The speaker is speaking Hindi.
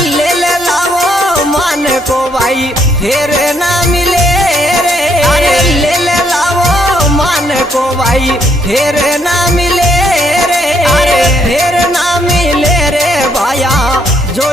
ले ले लाओ मान को भाई फिर ना मिले रे। अरे ले ले लाओ मान को भाई फिर ना मिले रे। अरे फिर ना मिले रे भाया जो